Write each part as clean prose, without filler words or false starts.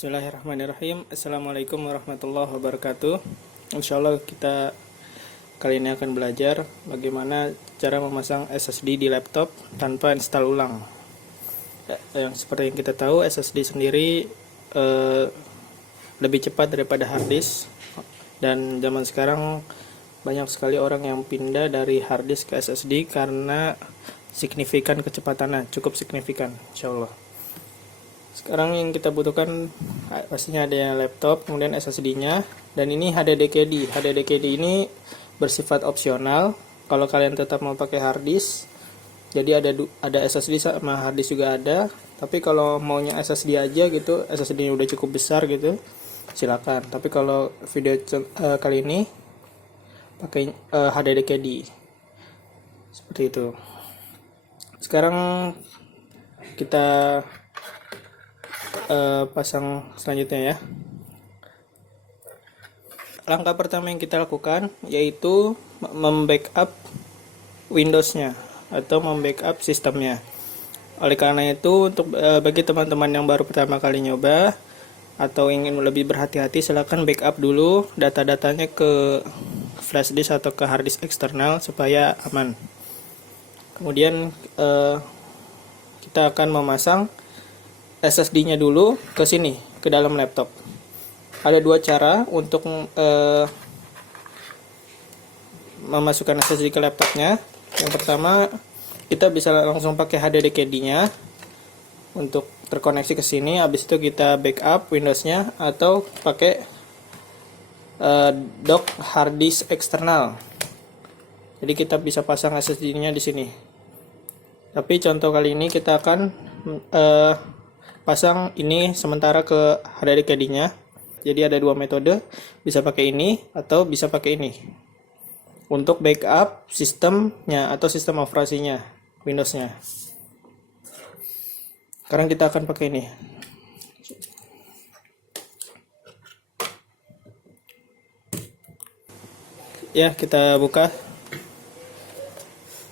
Bismillahirrahmanirrahim. Assalamualaikum warahmatullahi wabarakatuh. Insyaallah kita kali ini akan belajar bagaimana cara memasang SSD di laptop tanpa install ulang. Yang seperti yang kita tahu, SSD sendiri lebih cepat daripada hard disk, dan zaman sekarang banyak sekali orang yang pindah dari hard disk ke SSD karena signifikan kecepatannya, cukup signifikan insyaallah. Sekarang yang kita butuhkan pastinya ada laptop, kemudian SSD-nya, dan ini HDD-KD. HDD-KD ini bersifat opsional. Kalau kalian tetap mau pakai hard disk, jadi ada SSD sama hard disk juga ada. Tapi kalau maunya SSD aja gitu, SSD-nya udah cukup besar gitu, silakan. Tapi kalau video kali ini pakai HDD-KD seperti itu. Sekarang kita pasang selanjutnya ya. Langkah pertama yang kita lakukan yaitu membackup Windows-nya atau membackup sistemnya. Oleh karena itu, untuk bagi teman-teman yang baru pertama kali nyoba atau ingin lebih berhati-hati, silahkan backup dulu data-datanya ke flash disk atau ke hard disk eksternal supaya aman. Kemudian kita akan memasang SSD-nya dulu ke sini, ke dalam laptop. Ada dua cara untuk memasukkan SSD ke laptopnya. Yang pertama, kita bisa langsung pakai HDD-KD-nya untuk terkoneksi ke sini. Habis itu kita backup Windows-nya atau pakai dock hard disk eksternal. Jadi kita bisa pasang SSD-nya di sini. Tapi contoh kali ini kita akan pasang ini sementara ke HDD-KD-nya. Jadi ada dua metode, bisa pakai ini atau bisa pakai ini untuk backup sistemnya atau sistem operasinya, Windows-nya. Sekarang kita akan pakai ini. Ya, kita buka.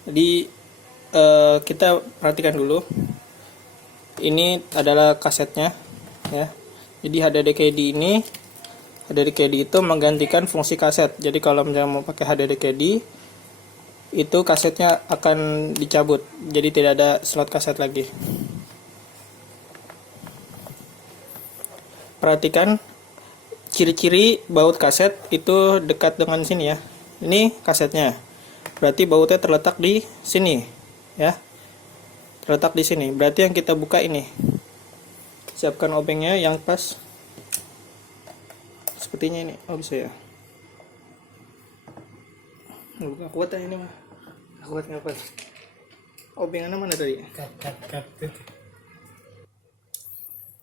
Jadi kita perhatikan dulu. Ini adalah kasetnya ya. Jadi HDD-KD itu menggantikan fungsi kaset. Jadi kalau misalnya mau pakai HDD-KD, itu kasetnya akan dicabut. Jadi tidak ada slot kaset lagi. Perhatikan ciri-ciri baut kaset itu dekat dengan sini ya. Ini kasetnya. Berarti bautnya terletak di sini ya. Terletak di sini. Berarti yang kita buka ini. Siapkan obengnya yang pas. Sepertinya ini. Oh, bisa ya. Nggak kuat ya ini mah. Nggak kuat. Obengannya mana tadi?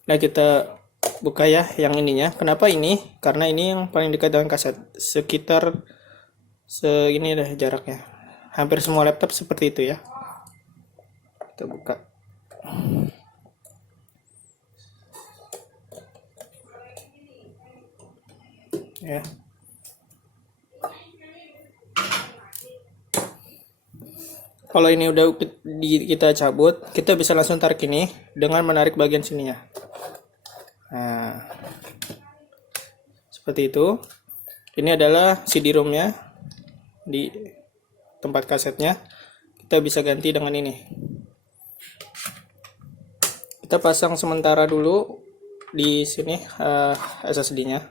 Nah, kita buka ya yang ininya. Kenapa ini? Karena ini yang paling dekat dengan kaset. Sekitar segini dah jaraknya. Hampir semua laptop seperti itu ya. Kita buka. Ya. Kalau ini udah kita cabut, kita bisa langsung tarik ini dengan menarik bagian sininya. Nah, seperti itu. Ini adalah CD-ROM-nya di tempat kasetnya. Kita bisa ganti dengan ini. Kita pasang sementara dulu di sini SSD-nya.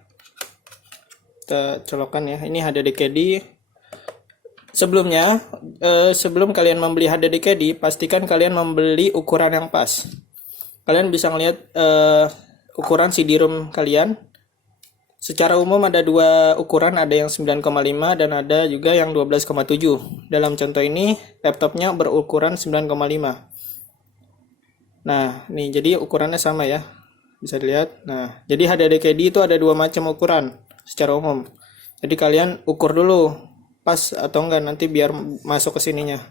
Kita colokkan ya. Ini HDD-KD. Sebelumnya, sebelum kalian membeli HDD-KD, pastikan kalian membeli ukuran yang pas. Kalian bisa melihat ukuran CD-ROM kalian. Secara umum ada dua ukuran, ada yang 9,5 dan ada juga yang 12,7. Dalam contoh ini, laptopnya berukuran 9,5. Nah, nih jadi ukurannya sama ya. Bisa dilihat. Nah, jadi HDD-KD itu ada dua macam ukuran secara umum. Jadi kalian ukur dulu pas atau enggak, nanti biar masuk ke sininya.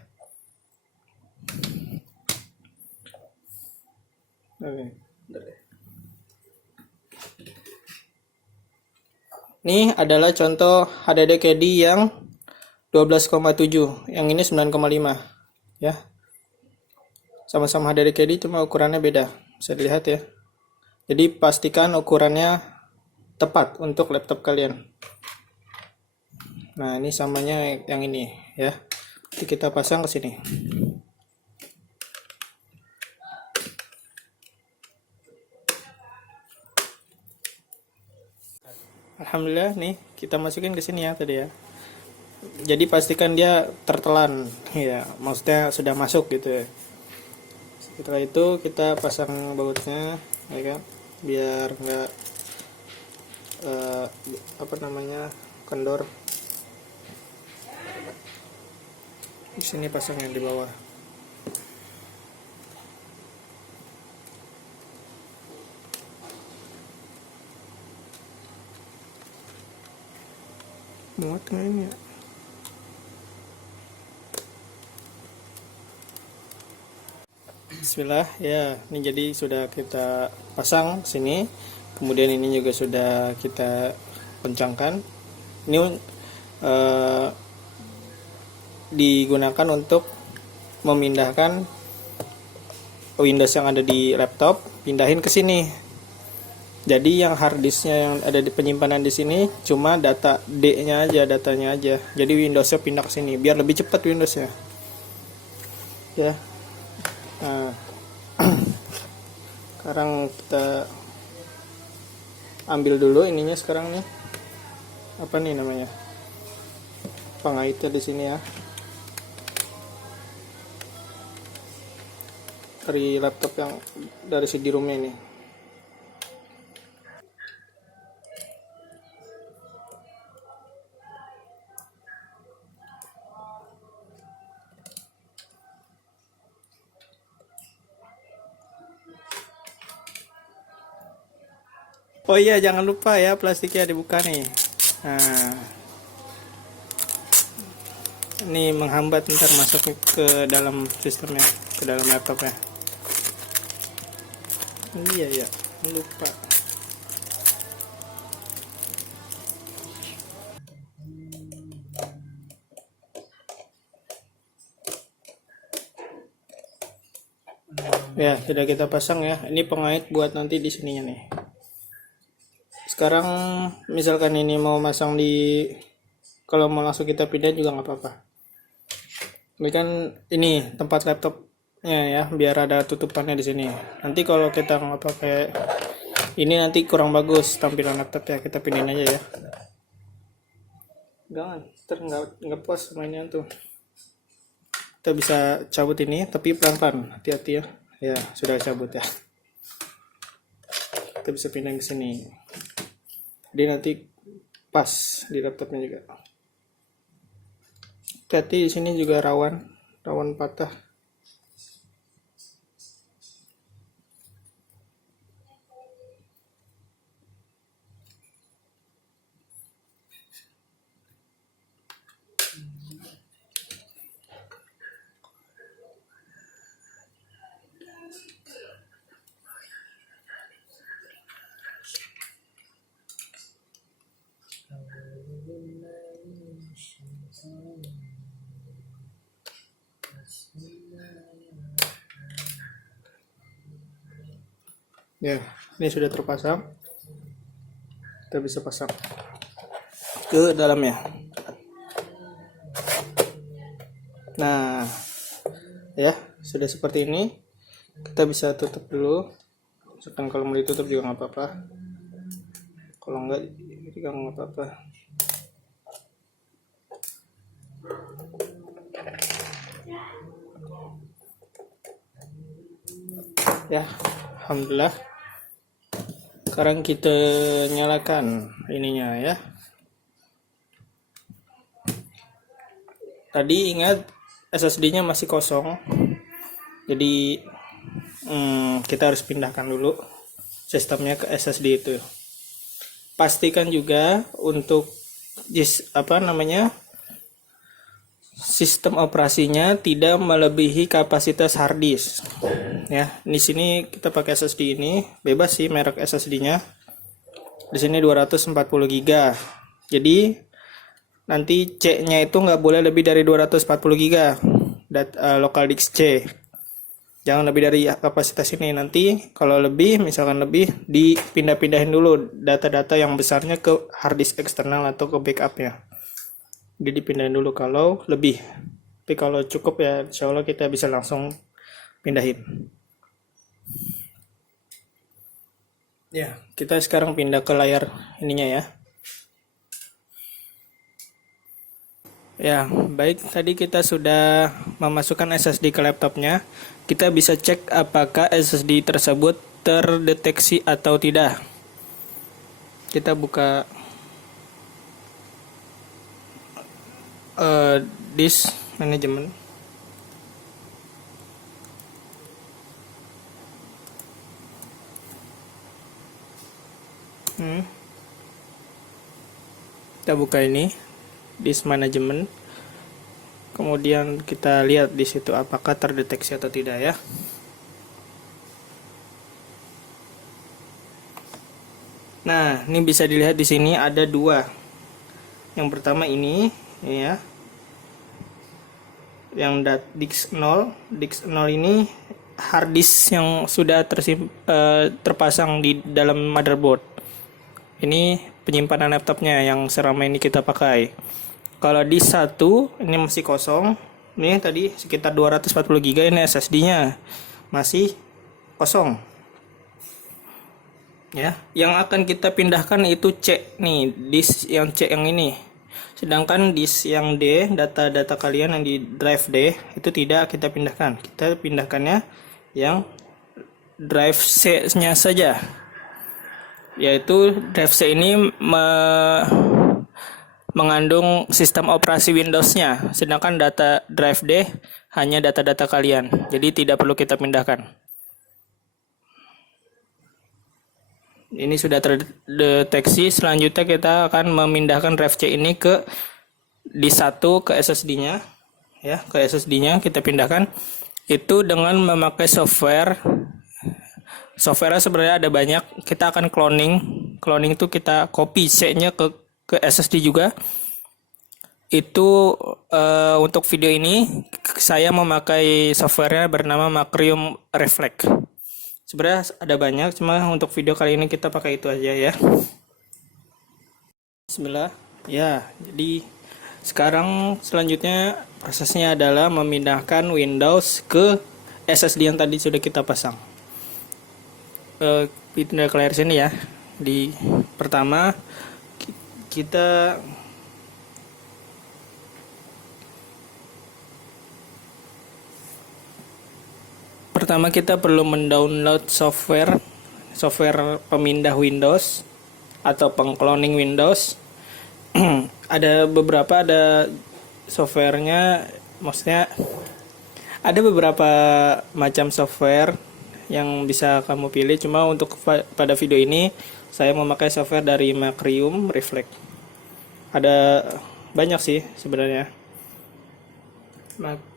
Ini adalah contoh HDD-KD yang 12,7, yang ini 9,5 ya. Sama-sama HDD-KD, cuma ukurannya beda. Bisa dilihat ya. Jadi pastikan ukurannya tepat untuk laptop kalian. Nah, ini samanya yang ini ya. Jadi kita pasang ke sini. Alhamdulillah nih kita masukin ke sini ya tadi ya. Jadi pastikan dia tertelan ya, maksudnya sudah masuk gitu ya. Setelah itu kita pasang bautnya ya kan, biar nggak kendor. Di sini pasang yang di bawah. Muat nggak ini ya? Bismillah ya, ini jadi sudah kita pasang sini. Kemudian ini juga sudah kita kencangkan. Ini digunakan untuk memindahkan Windows yang ada di laptop, pindahin ke sini. Jadi yang harddisknya yang ada di penyimpanan di sini cuma data D-nya aja, datanya aja. Jadi Windowsnya pindah ke sini biar lebih cepat Windowsnya. Ya. Nah, sekarang kita ambil dulu ininya sekarang nih. Apa nih namanya? Pengaitnya di sini ya. Dari laptop yang dari CD-ROM-nya ini. Oh iya, jangan lupa ya plastiknya dibuka nih. Nah, ini menghambat ntar masuk ke dalam sistemnya, ke dalam laptopnya. Iya ya, lupa. Ya, sudah kita pasang ya. Ini pengait buat nanti di sininya nih. Sekarang misalkan ini mau masang di, kalau mau langsung kita pindah juga nggak apa-apa. Ini kan ini tempat laptopnya ya, biar ada tutupannya di sini. Nanti kalau kita nggak pakai ini nanti kurang bagus tampilan laptopnya, kita pindahin aja ya. Jangan, nggak puas mainnya tuh. Kita bisa cabut ini, tapi pelan-pelan, hati-hati ya. Ya sudah cabut ya. Kita bisa pindah ke sini. Jadi nanti pas di laptopnya juga. Hati-hati di sini juga rawan patah. Ya, ini sudah terpasang. Kita bisa pasang ke dalamnya. Nah, ya sudah seperti ini. Kita bisa tutup dulu. Misalkan kalau mau ditutup juga nggak apa-apa. Kalau enggak juga nggak apa-apa. Ya, alhamdulillah. Sekarang kita nyalakan ininya ya. Tadi ingat SSD-nya masih kosong. Jadi kita harus pindahkan dulu sistemnya ke SSD itu. Pastikan juga untuk sistem operasinya tidak melebihi kapasitas hard disk. Ya, di sini kita pakai SSD ini, bebas sih merek SSD-nya. Di sini 240 GB. Jadi nanti C-nya itu nggak boleh lebih dari 240 GB. Local disk C. Jangan lebih dari kapasitas ini. Nanti kalau lebih, misalkan lebih, dipindah-pindahin dulu data-data yang besarnya ke hard disk eksternal atau ke backupnya. Jadi dipindahin dulu kalau lebih. Tapi kalau cukup ya insya Allah kita bisa langsung pindahin. Ya, kita sekarang pindah ke layar ininya ya. Ya, baik. Tadi kita sudah memasukkan SSD ke laptopnya. Kita bisa cek apakah SSD tersebut terdeteksi atau tidak. Kita buka disk manajemen. Kita buka ini disk manajemen. Kemudian kita lihat di situ apakah terdeteksi atau tidak ya. Nah, ini bisa dilihat di sini ada dua. Yang pertama ini ya. Yang disk 0 ini hard disk yang sudah terpasang di dalam motherboard. Ini penyimpanan laptopnya yang selama ini kita pakai. Kalau disk 1 ini masih kosong. Ini tadi sekitar 240 GB ini SSD-nya masih kosong. Ya, yang akan kita pindahkan itu C nih, disk yang C yang ini. Sedangkan disk yang D, data-data kalian yang di drive D itu tidak kita pindahkan. Kita pindahkannya yang drive C-nya saja. Yaitu drive C ini mengandung sistem operasi Windows-nya. Sedangkan data drive D hanya data-data kalian. Jadi tidak perlu kita pindahkan. Ini sudah terdeteksi. Selanjutnya kita akan memindahkan drive C ini ke disk 1 ke SSD-nya. Ya, ke SSD-nya kita pindahkan. Itu dengan memakai software. Software sebenarnya ada banyak. Kita akan cloning. Cloning itu kita copy C-nya ke SSD juga. Itu untuk video ini saya memakai softwarenya bernama Macrium Reflect. Sebenarnya ada banyak, cuma untuk video kali ini kita pakai itu aja ya. Bismillah. Ya, jadi sekarang selanjutnya prosesnya adalah memindahkan Windows ke SSD yang tadi sudah kita pasang. Pindah ke layar sini ya. Di pertama kita perlu mendownload software pemindah Windows atau pengcloning Windows. Ada softwarenya, maksudnya ada beberapa macam software yang bisa kamu pilih. Cuma untuk pada video ini saya memakai software dari Macrium Reflect. Ada banyak sih sebenarnya. Macrium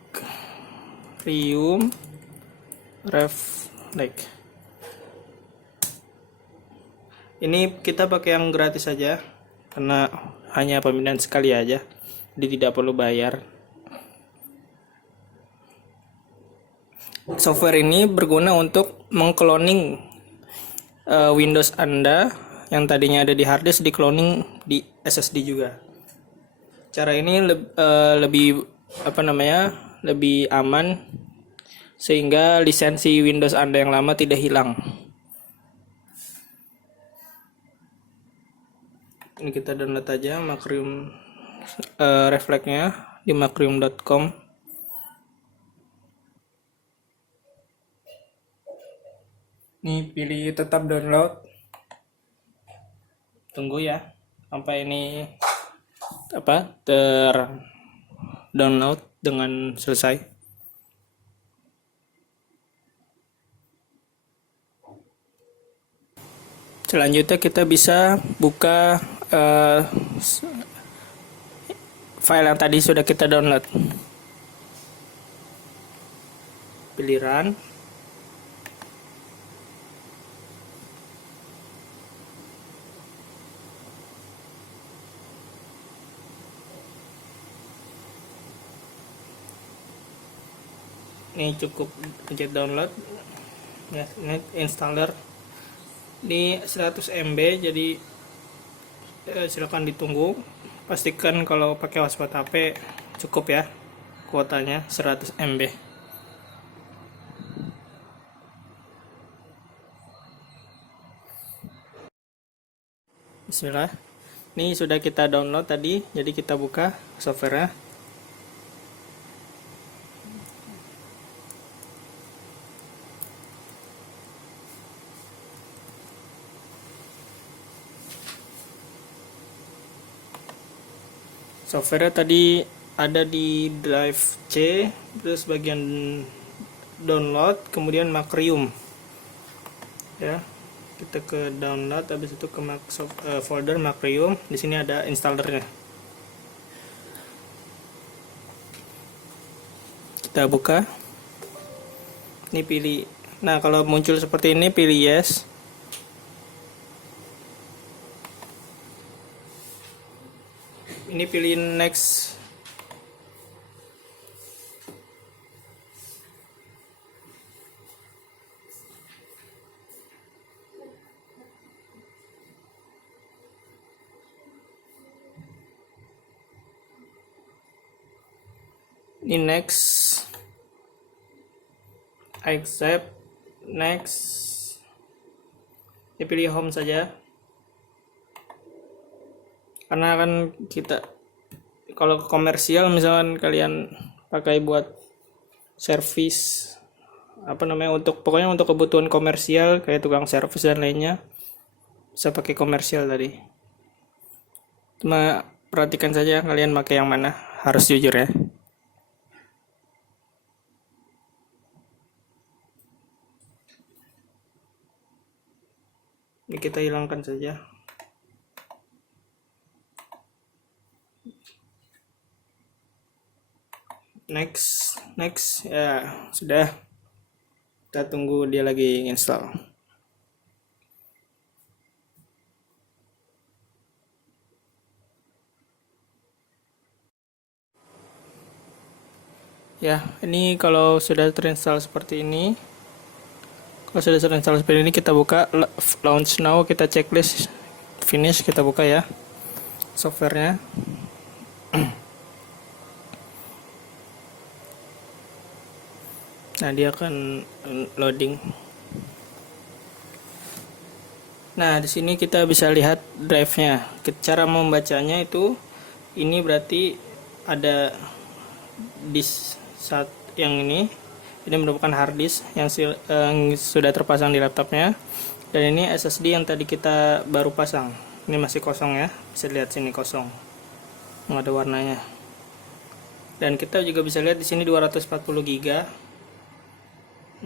Reflect. Ini kita pakai yang gratis saja karena hanya pemindahan sekali aja, jadi tidak perlu bayar. Software ini berguna untuk mengcloning Windows Anda yang tadinya ada di harddisk, di cloning di SSD juga. Cara ini lebih aman, sehingga lisensi Windows Anda yang lama tidak hilang. Ini kita download aja Macrium Reflect-nya di macrium.com. Ini pilih tetap download. Tunggu ya sampai ini download dengan selesai. Selanjutnya kita bisa buka file yang tadi sudah kita download. Pilih run. Ini cukup pencet download ya. Ini installer di 100 MB, jadi silakan ditunggu. Pastikan kalau pakai hotspot HP cukup ya kuotanya 100 MB. Bismillah. Ini sudah kita download tadi, jadi kita buka softwarenya. Softwarenya tadi ada di drive C, terus bagian download, kemudian Macrium ya. Kita ke download, habis itu ke folder Macrium. Di sini ada installernya. Kita buka. Ini pilih. Nah, kalau muncul seperti ini pilih yes. Ini pilih next. Ini next, accept, next. Dipilih home saja, karena kan kita kalau komersial, misalkan kalian pakai buat servis pokoknya untuk kebutuhan komersial kayak tukang servis dan lainnya, bisa pakai komersial tadi. Cuma perhatikan saja kalian pakai yang mana, harus jujur ya. Ini kita hilangkan saja. Next ya, sudah. Kita tunggu dia lagi install. Ya, ini kalau sudah terinstall seperti ini. Kalau sudah terinstall seperti ini, kita buka launch now, kita checklist finish, kita buka ya softwarenya. Nah, dia akan loading. Nah, di sini kita bisa lihat drive-nya. Cara membacanya itu, ini berarti ada disk yang ini merupakan hard disk yang sudah terpasang di laptopnya, dan ini SSD yang tadi kita baru pasang. Ini masih kosong ya, bisa lihat sini kosong, nggak ada warnanya. Dan kita juga bisa lihat di sini 240 GB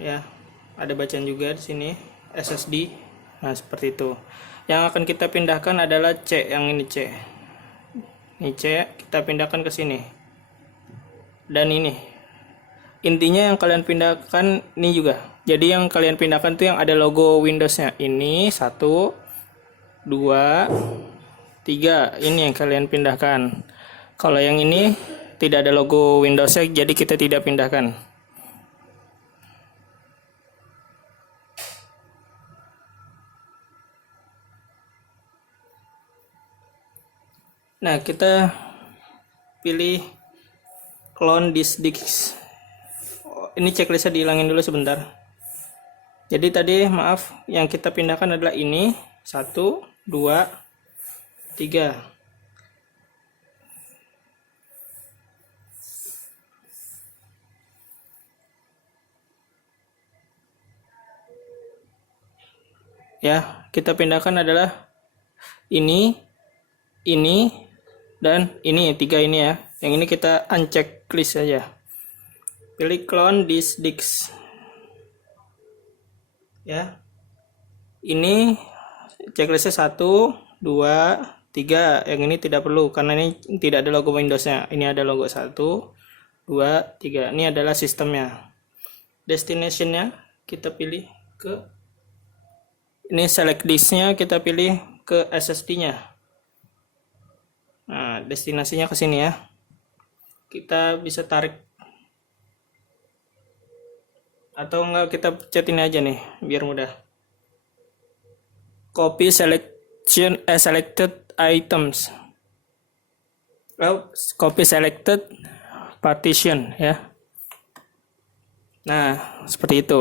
ya, ada bacaan juga di sini SSD. Nah, seperti itu. Yang akan kita pindahkan adalah C, yang ini C. Ini C, kita pindahkan ke sini. Dan ini. Intinya yang kalian pindahkan ini juga. Jadi yang kalian pindahkan tuh yang ada logo Windows-nya. Ini 1, 2, 3. Ini yang kalian pindahkan. Kalau yang ini tidak ada logo Windows-nya, jadi kita tidak pindahkan. Nah, kita pilih clone disk disk. Ini checklistnya dihilangin dulu sebentar. Jadi tadi maaf, yang kita pindahkan adalah ini 1, 2, 3. Ya, kita pindahkan adalah ini, dan ini 3 ini ya. Yang ini kita unchecklist saja. Pilih clone disk disk. Ya. Ini checklistnya 1, 2, 3. Yang ini tidak perlu karena ini tidak ada logo Windows-nya. Ini ada logo 1, 2, 3. Ini adalah sistemnya. Destination-nya kita pilih ke ini, select disk-nya kita pilih ke SSD-nya. Nah, destinasinya ke sini ya. Kita bisa tarik Atau enggak, kita pencet ini aja nih biar mudah. Copy selected items. Copy selected partition ya. Nah, seperti itu.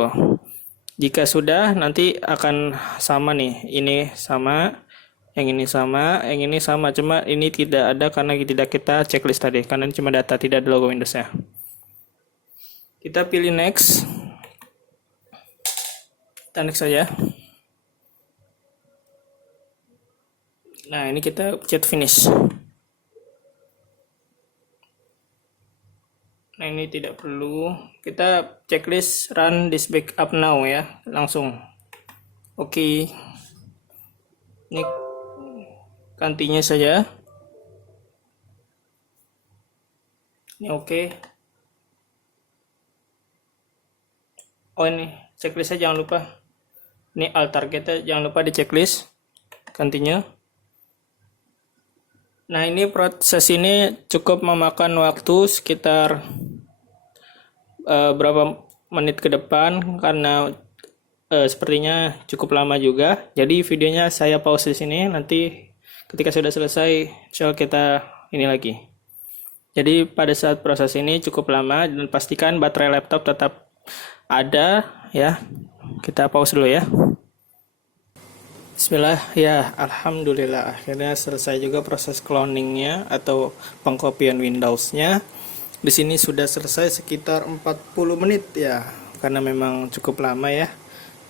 Jika sudah, nanti akan sama nih. Ini sama, yang ini sama, yang ini sama. Cuma ini tidak ada karena tidak kita checklist tadi. Karena ini cuma data, tidak ada logo Windows-nya. Kita pilih next. Kita next saja. Nah, ini kita pencet finish. Nah, ini tidak perlu. Kita checklist run this backup now ya, langsung. Oke. Ini gantinya saja. Ini oke. Oh, ini checklistnya jangan lupa. Ini alt targetnya jangan lupa di checklist. Gantinya. Nah, ini proses ini cukup memakan waktu sekitar berapa menit ke depan karena sepertinya cukup lama juga. Jadi videonya saya pause di sini, nanti ketika sudah selesai insya Allah kita ini lagi. Jadi pada saat proses ini cukup lama dan pastikan baterai laptop tetap ada ya. Kita pause dulu ya. Bismillah, ya alhamdulillah akhirnya selesai juga proses cloningnya atau pengkopian Windows-nya. Di sini sudah selesai sekitar 40 menit ya, karena memang cukup lama ya.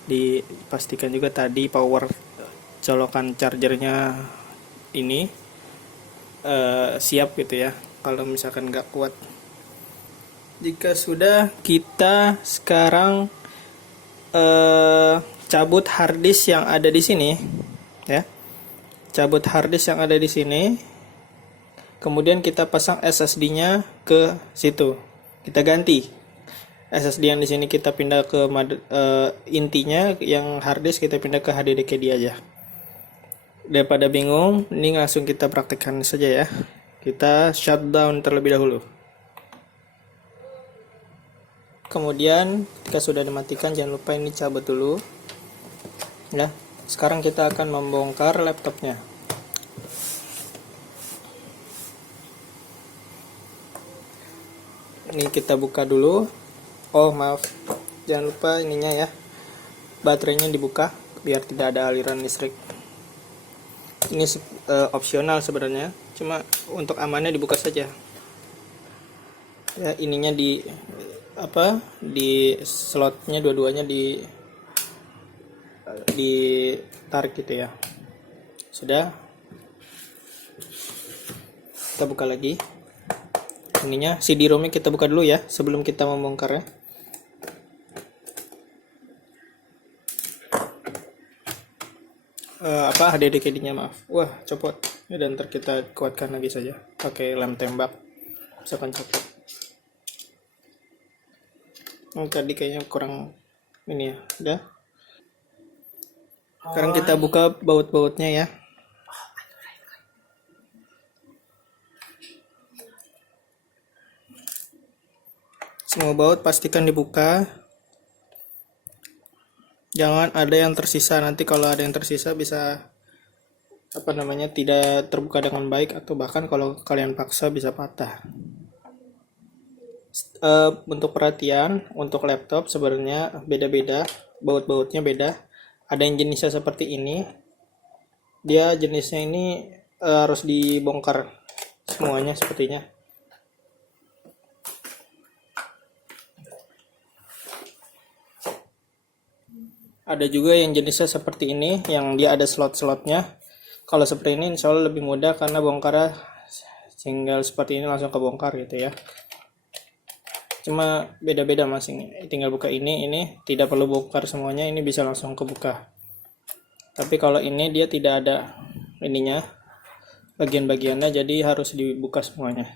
Dipastikan juga tadi power colokan chargernya ini siap gitu ya. Kalau misalkan nggak kuat, jika sudah, kita sekarang cabut harddisk yang ada di sini ya, cabut harddisk yang ada di sini, kemudian kita pasang SSD-nya ke situ, kita ganti SSD yang di sini, kita pindah ke intinya yang harddisk kita pindah ke HDD aja. Daripada bingung, ini langsung kita praktekkan saja ya. Kita shutdown terlebih dahulu. Kemudian ketika sudah dimatikan, jangan lupa ini cabut dulu ya. Sekarang kita akan membongkar laptopnya. Ini kita buka dulu. Oh maaf, jangan lupa ininya ya, baterainya dibuka biar tidak ada aliran listrik. Ini opsional sebenarnya, cuma untuk amannya dibuka saja ya. Ininya di slotnya dua-duanya ditarik gitu ya. Sudah, kita buka lagi ininya, CD-ROM-nya kita buka dulu ya sebelum kita membongkarnya. HDD-nya maaf, wah copot ya, dan ntar kita kuatkan lagi saja pakai lem tembak, misalkan copot. Tadi kayaknya kurang ini ya. Udah. Sekarang kita buka baut-bautnya ya. Semua baut pastikan dibuka. Jangan ada yang tersisa, nanti kalau ada yang tersisa bisa tidak terbuka dengan baik, atau bahkan kalau kalian paksa bisa patah. Untuk perhatian, untuk laptop sebenarnya beda-beda, baut-bautnya beda. Ada yang jenisnya seperti ini, dia jenisnya ini harus dibongkar semuanya sepertinya. Ada juga yang jenisnya seperti ini, yang dia ada slot-slotnya. Kalau seperti ini insya Allah lebih mudah karena bongkarnya tinggal seperti ini langsung kebongkar gitu ya. Cuma beda-beda masing, tinggal buka ini tidak perlu bongkar semuanya, ini bisa langsung kebuka. Tapi kalau ini dia tidak ada ininya, bagian-bagiannya, jadi harus dibuka semuanya.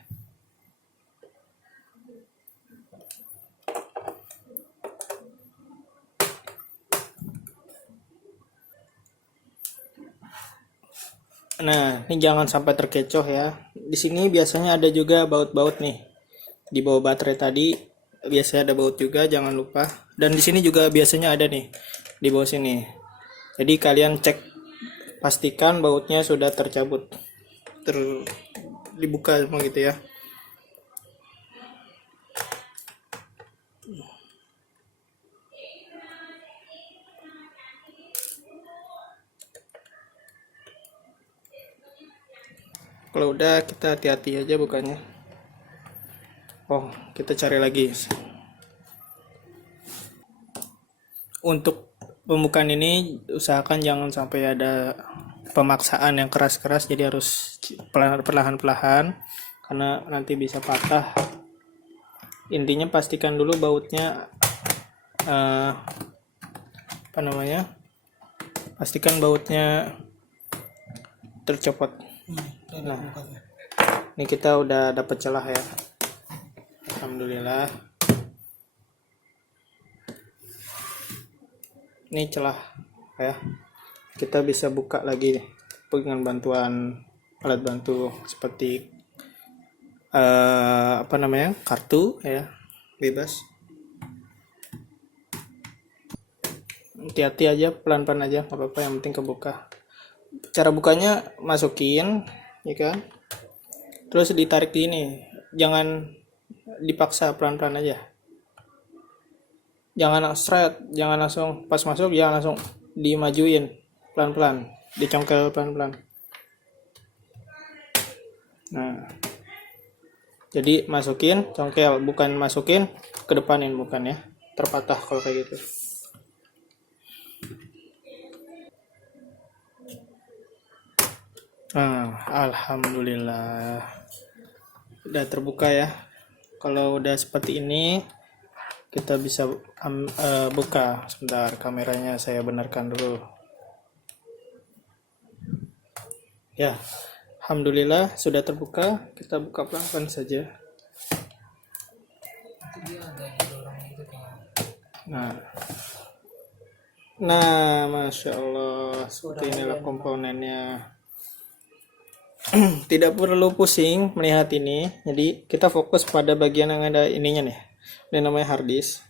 Nah, ini jangan sampai terkecoh ya. Di sini biasanya ada juga baut-baut nih. Di bawah baterai tadi biasanya ada baut juga, jangan lupa Dan di sini juga biasanya ada nih di bawah sini. Jadi kalian cek, pastikan bautnya sudah tercabut, dibuka semua gitu ya. Kalau udah, kita hati-hati aja bukanya. Oh, kita cari lagi. Untuk pembukaan ini usahakan jangan sampai ada pemaksaan yang keras-keras, jadi harus perlahan-perlahan karena nanti bisa patah. Intinya pastikan dulu bautnya pastikan bautnya tercopot. Nah, ini kita udah dapat celah ya, alhamdulillah. Ini celah ya, kita bisa buka lagi dengan bantuan alat bantu seperti kartu ya, bebas. Hati-hati aja, pelan-pelan aja, nggak apa-apa, yang penting kebuka. Cara bukanya masukin ya kan, terus ditarik di ini, jangan dipaksa, pelan-pelan aja. Jangan straight, jangan langsung pas masuk, jangan langsung dimajuin, pelan-pelan, dicongkel pelan-pelan. Nah, jadi masukin, congkel, bukan masukin kedepanin, bukan ya, terpatah kalau kayak gitu. Nah, alhamdulillah udah terbuka ya. Kalau udah seperti ini, kita bisa buka. Sebentar, kameranya saya benarkan dulu ya. Alhamdulillah sudah terbuka. Kita buka pelan-pelan saja. Nah, masya Allah, seperti inilah komponennya. Tidak perlu pusing melihat ini, jadi kita fokus pada bagian yang ada ininya nih. Ini namanya hard disk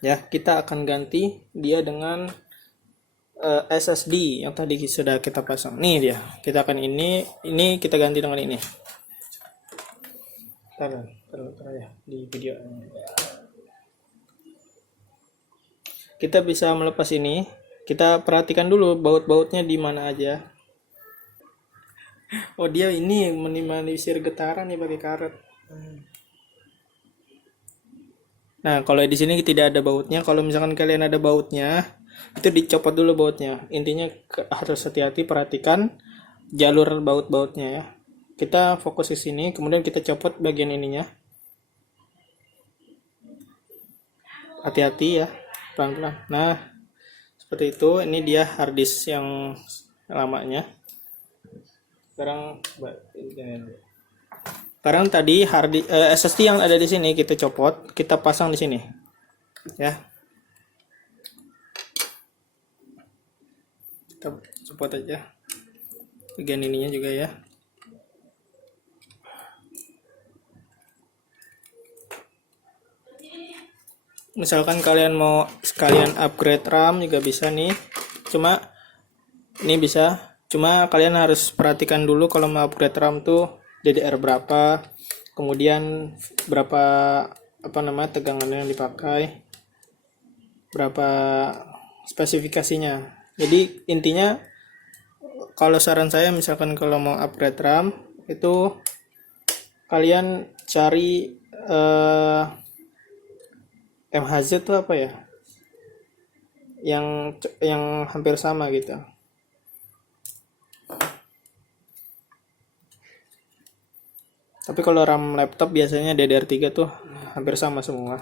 ya. Kita akan ganti dia dengan SSD yang tadi sudah kita pasang. Nih dia, kita akan ini kita ganti dengan ini. Taruh ya di video. Kita bisa melepas ini. Kita perhatikan dulu baut-bautnya di mana aja. Oh, dia ini minimalisir getaran nih pakai karet. Nah, kalau di sini tidak ada bautnya. Kalau misalkan kalian ada bautnya, itu dicopot dulu bautnya. Intinya harus hati-hati, perhatikan jalur baut-bautnya ya. Kita fokus ke sini, kemudian kita copot bagian ininya. Hati-hati ya, pelan-pelan. Nah, seperti itu. Ini dia hard disk yang lamanya. Sekarang tadi SSD yang ada di sini kita copot, kita pasang di sini, ya. Kita copot aja bagian ininya juga ya. Misalkan kalian mau sekalian upgrade RAM juga bisa nih. Cuma kalian harus perhatikan dulu kalau mau upgrade RAM tuh DDR berapa, kemudian berapa tegangan yang dipakai, berapa spesifikasinya. Jadi intinya kalau saran saya, misalkan kalau mau upgrade RAM itu kalian cari MHz itu apa ya, yang hampir sama gitu. Tapi kalau RAM laptop biasanya DDR3 tuh hampir sama semua.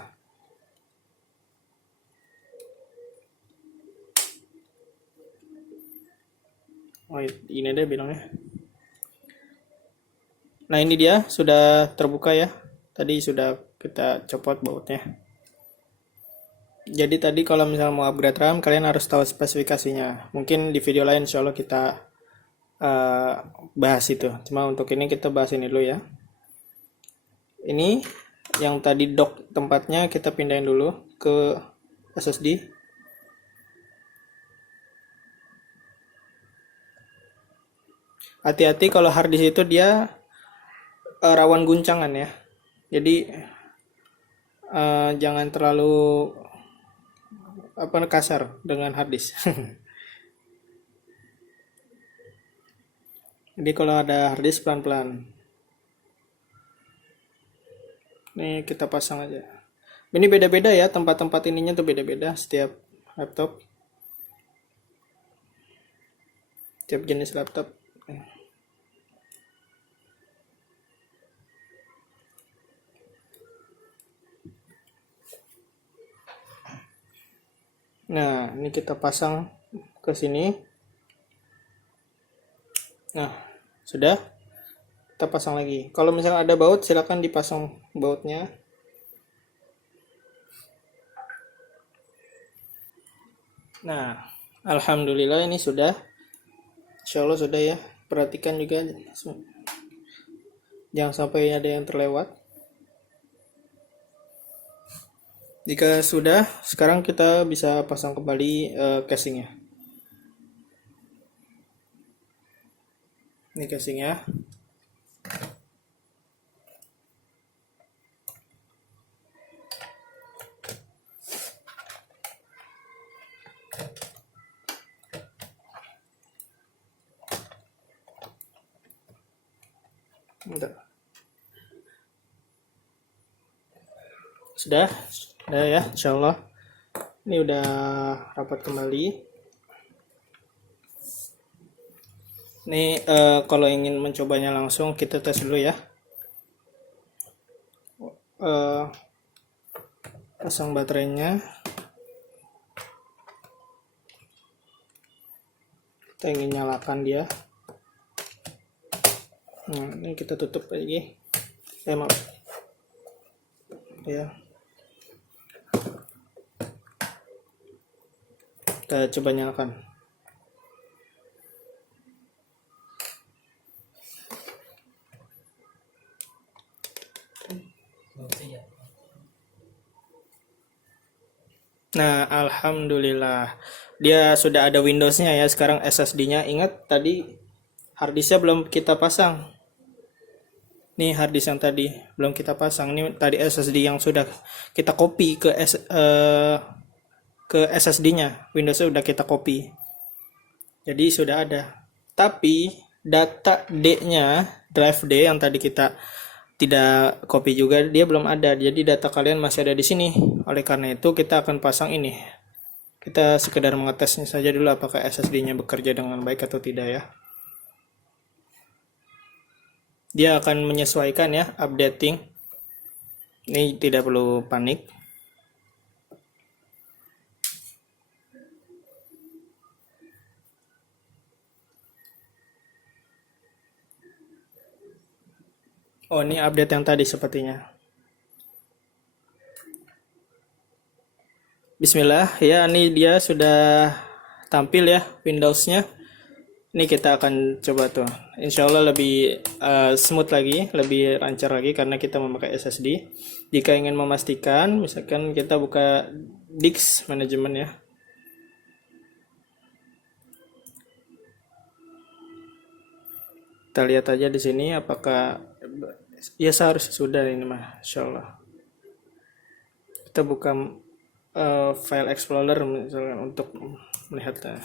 Oh, ini deh bilangnya. Nah, ini dia sudah terbuka ya. Tadi sudah kita copot bautnya. Jadi tadi kalau misalnya mau upgrade RAM, kalian harus tahu spesifikasinya. Mungkin di video lain insya Allah kita bahas itu. Cuma untuk ini kita bahas ini dulu ya. Ini yang tadi dock tempatnya kita pindahin dulu. ke SSD. Hati-hati kalau hard disk itu dia rawan guncangan ya. Jadi jangan terlalu kasar dengan hard disk. Jadi kalau ada hard disk pelan-pelan. Nih kita pasang aja. Ini beda-beda ya, tempat-tempat ininya tuh beda-beda setiap laptop. Setiap jenis laptop. Nah, ini kita pasang ke sini. Nah, sudah. Kita pasang lagi. Kalau misalnya ada baut, silakan dipasang bautnya. Nah, alhamdulillah ini sudah. Insya Allah sudah ya. Perhatikan juga, jangan sampai ada yang terlewat. Jika sudah, sekarang kita bisa pasang kembali casingnya. Ini casingnya. Sudah ya, insya Allah. Ini udah rapat kembali. Ini kalau ingin mencobanya langsung, kita tes dulu ya. Pasang baterainya. Kita ingin nyalakan dia. Nah, ini kita tutup lagi. Maaf. Ya. Kita coba nyalakan. Nah, alhamdulillah. Dia sudah ada Windows-nya ya. Sekarang SSD-nya. Ingat tadi harddisknya belum kita pasang. Nih harddisk yang tadi belum kita pasang. Ini tadi SSD yang sudah kita copy ke SSD-nya. Windows-nya udah kita copy. Jadi sudah ada. Tapi data D-nya, drive D yang tadi kita tidak copy juga, dia belum ada. Jadi data kalian masih ada di sini. Oleh karena itu kita akan pasang ini. Kita sekedar mengetesnya saja dulu apakah SSD-nya bekerja dengan baik atau tidak ya. Dia akan menyesuaikan ya, updating. Ini tidak perlu panik. Oh, ini update yang tadi sepertinya. Bismillah, ya ini dia sudah tampil ya Windows-nya. Ini kita akan coba tuh. Insya Allah lebih smooth lagi, lebih lancar lagi karena kita memakai SSD. Jika ingin memastikan, misalkan kita buka disk manajemen ya. Kita lihat aja di sini apakah ya seharusnya sudah ini mah, Insya Allah. Kita buka file explorer misalkan untuk melihatnya.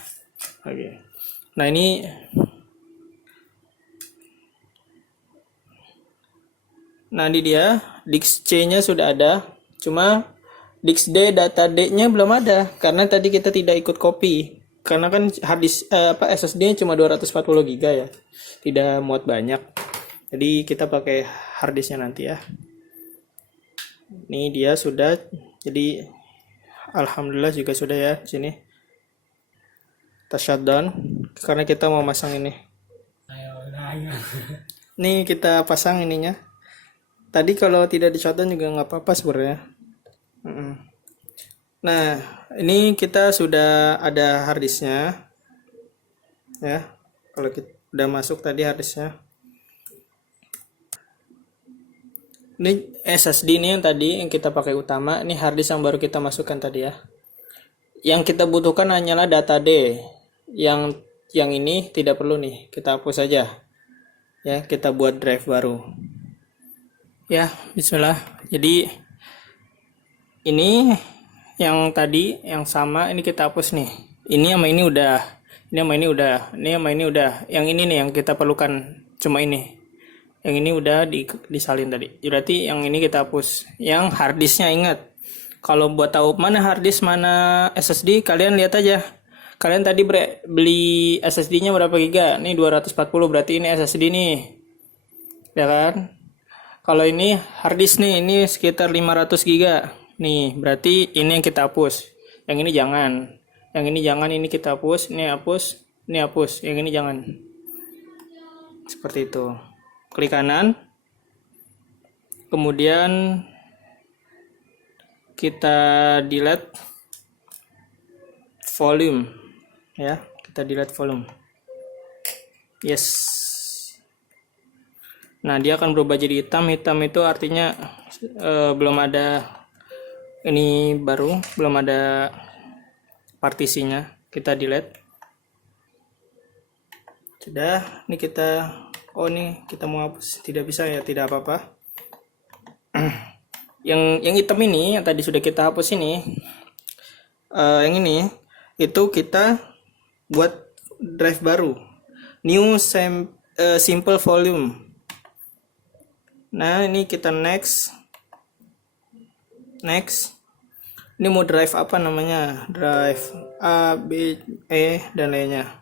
Oke. Nah ini dia disk C-nya sudah ada, cuma disk D data D-nya belum ada karena tadi kita tidak ikut copy. Karena kan harddisk SSD-nya cuma 240 GB ya, tidak muat banyak. Jadi kita pakai harddisknya nanti ya. Ini dia sudah, jadi alhamdulillah juga sudah ya di sini. Kita shutdown karena kita mau masang ini. Nih kita pasang ininya. Tadi kalau tidak di shutdown juga nggak apa-apa sebenarnya. Nah, ini kita sudah ada harddisknya. Ya, kalau kita udah masuk tadi harddisknya. Ini SSD ini yang tadi yang kita pakai utama, ini harddisk yang baru kita masukkan tadi ya. Yang kita butuhkan hanyalah data D. Yang ini tidak perlu nih, kita hapus saja. Ya, kita buat drive baru. Ya, bismillah. Jadi ini yang tadi yang sama ini kita hapus nih. Ini sama ini udah. Ini sama ini udah. Ini sama ini udah. Yang ini nih yang kita perlukan cuma ini. Yang ini udah disalin tadi. Berarti yang ini kita hapus. Yang harddisknya ingat. Kalau buat tahu mana harddisk mana SSD, kalian lihat aja. Kalian tadi beli SSD-nya berapa giga? Nih 240, berarti ini SSD nih. Ya kan? Kalau ini harddisk nih, ini sekitar 500 giga. Nih, berarti ini yang kita hapus. Yang ini jangan. Yang ini jangan, ini kita hapus. Ini hapus, ini hapus. Yang ini jangan. Seperti itu. Klik kanan, kemudian kita delete volume ya, kita delete volume. Yes. Nah, dia akan berubah jadi hitam. Hitam itu artinya belum ada ini baru, belum ada partisinya. Kita delete. Sudah, ini kita nih kita mau hapus, tidak bisa ya, tidak apa-apa. yang hitam ini yang tadi sudah kita hapus ini, yang ini itu kita buat drive baru, new simple volume. Nah, ini kita next. Ini mau drive apa namanya, drive A, B, E dan lainnya.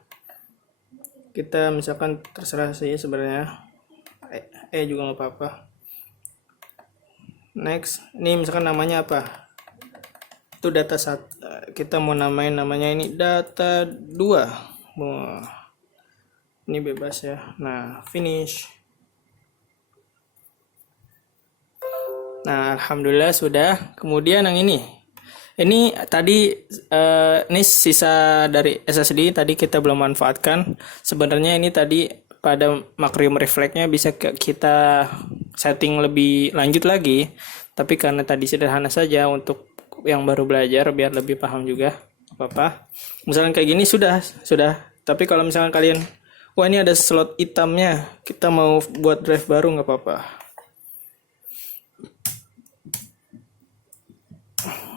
Kita misalkan terserah sih sebenarnya, juga nggak apa-apa. Next, ini misalkan namanya apa? Itu data kita mau namanya ini data 2. Ini bebas ya. Nah, finish. Nah, alhamdulillah sudah. Kemudian yang ini tadi ini sisa dari SSD tadi kita belum manfaatkan. Sebenarnya ini tadi pada makrim refleksnya bisa kita setting lebih lanjut lagi. Tapi karena tadi sederhana saja untuk yang baru belajar biar lebih paham juga, apa-apa. Misalnya kayak gini sudah. Tapi kalau misalnya kalian, wah ini ada slot hitamnya, kita mau buat drive baru nggak apa-apa.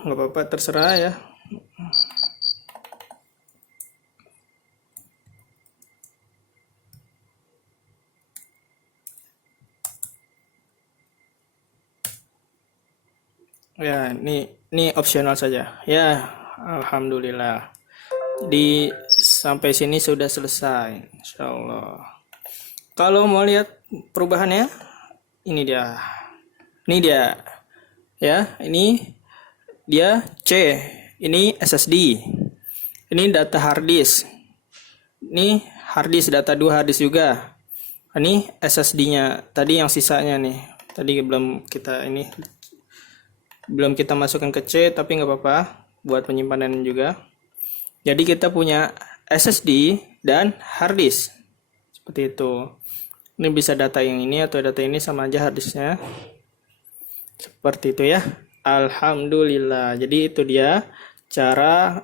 Nggak apa-apa, terserah ya. Ya, ini opsional saja. Ya, alhamdulillah. Jadi sampai sini sudah selesai, insyaallah. Kalau mau lihat perubahannya, ini dia. Ya, ini dia C. Ini SSD. Ini data harddisk. Ini harddisk data 2 harddisk juga. Ini SSD-nya. Tadi yang sisanya nih. Tadi belum kita masukkan ke C, tapi nggak apa-apa buat penyimpanan juga. Jadi kita punya SSD dan harddisk seperti itu. Ini bisa data yang ini atau data ini sama aja harddisknya. Seperti itu ya. Alhamdulillah. Jadi itu dia cara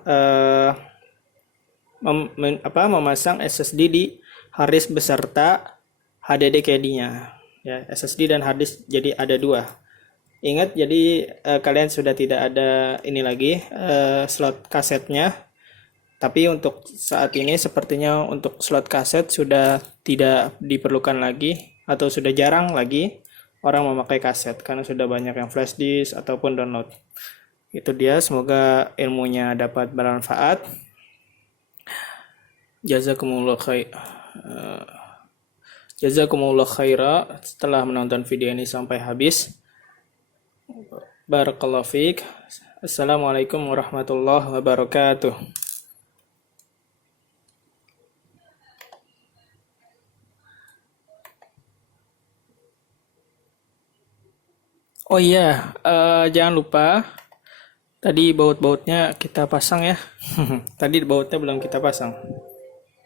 memasang SSD di harddisk beserta HDD caddy-nya. Ya, SSD dan harddisk jadi ada 2. Ingat, jadi kalian sudah tidak ada ini lagi slot kasetnya. Tapi untuk saat ini sepertinya untuk slot kaset sudah tidak diperlukan lagi atau sudah jarang lagi orang memakai kaset karena sudah banyak yang flash disk ataupun download. Itu dia, semoga ilmunya dapat bermanfaat. Jazakumullah khaira setelah menonton video ini sampai habis. Barakallahu fiik. Assalamualaikum warahmatullahi wabarakatuh. Oh iya, jangan lupa tadi baut-bautnya kita pasang ya. Tadi bautnya belum kita pasang.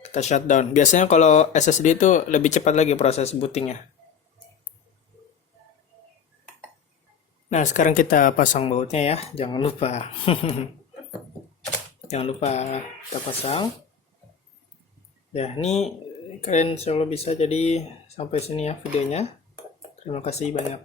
Kita shutdown. Biasanya kalau SSD itu lebih cepat lagi proses bootingnya. Nah, sekarang kita pasang bautnya ya, jangan lupa. Jangan lupa kita pasang. Ya, ini kalian insya Allah bisa. Jadi sampai sini ya videonya. Terima kasih banyak.